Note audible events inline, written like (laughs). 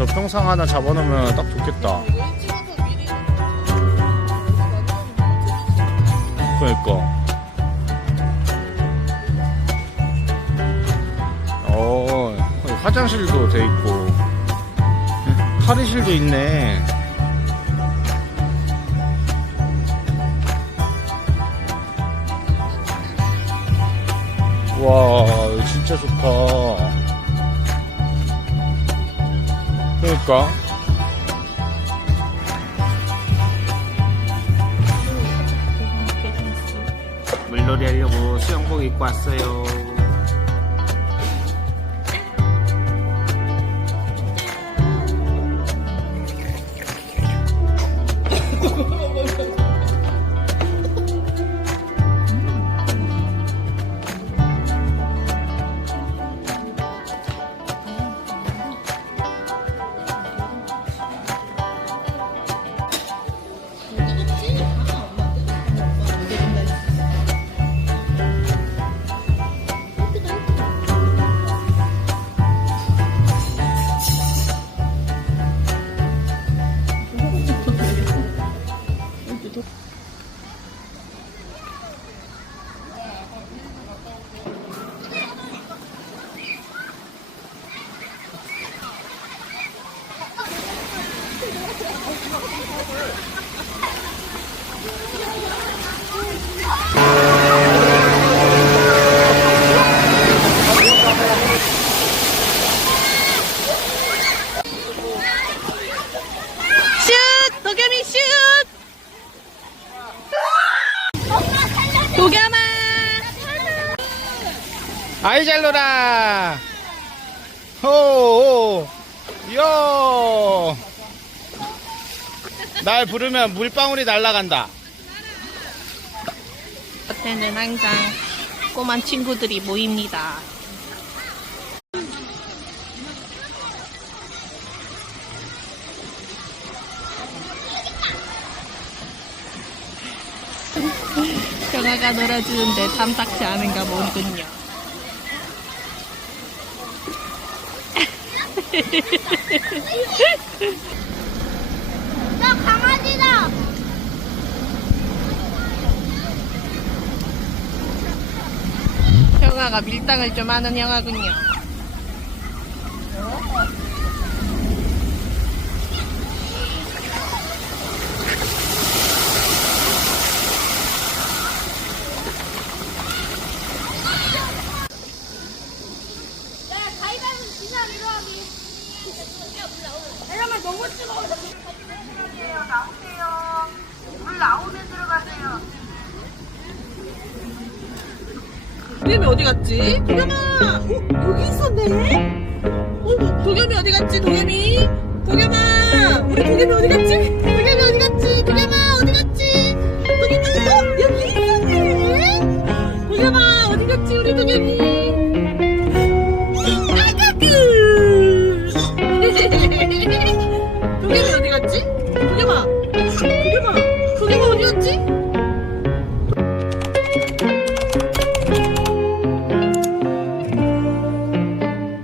저 평상 하나 잡아놓으면 딱 좋겠다. 그러니까. 어, 화장실도 돼 있고, 탈의실도 있네. 와, 진짜 좋다. 그러니까. 물놀이 하려고 수영복 입고 왔어요. (laughs) 아이 잘 놀아. 호, 요. 날 부르면 물방울이 날아간다. 겉에는 항상 꼬만 친구들이 모입니다. 경아가 놀아주는데 탐탁치 않은가 보군요. (laughs) 나 강아지다. 형아가 밀당을 좀 하는 형아군요. 너무 뜨거워. 나오세요. 물 나오면 들어가세요. 도겸이 어디 갔지? 도겸아! 어, 여기 있었네? 어, 도겸이 어디 갔지, 도겸이? 도겸아! 우리 도겸이 어디 갔지?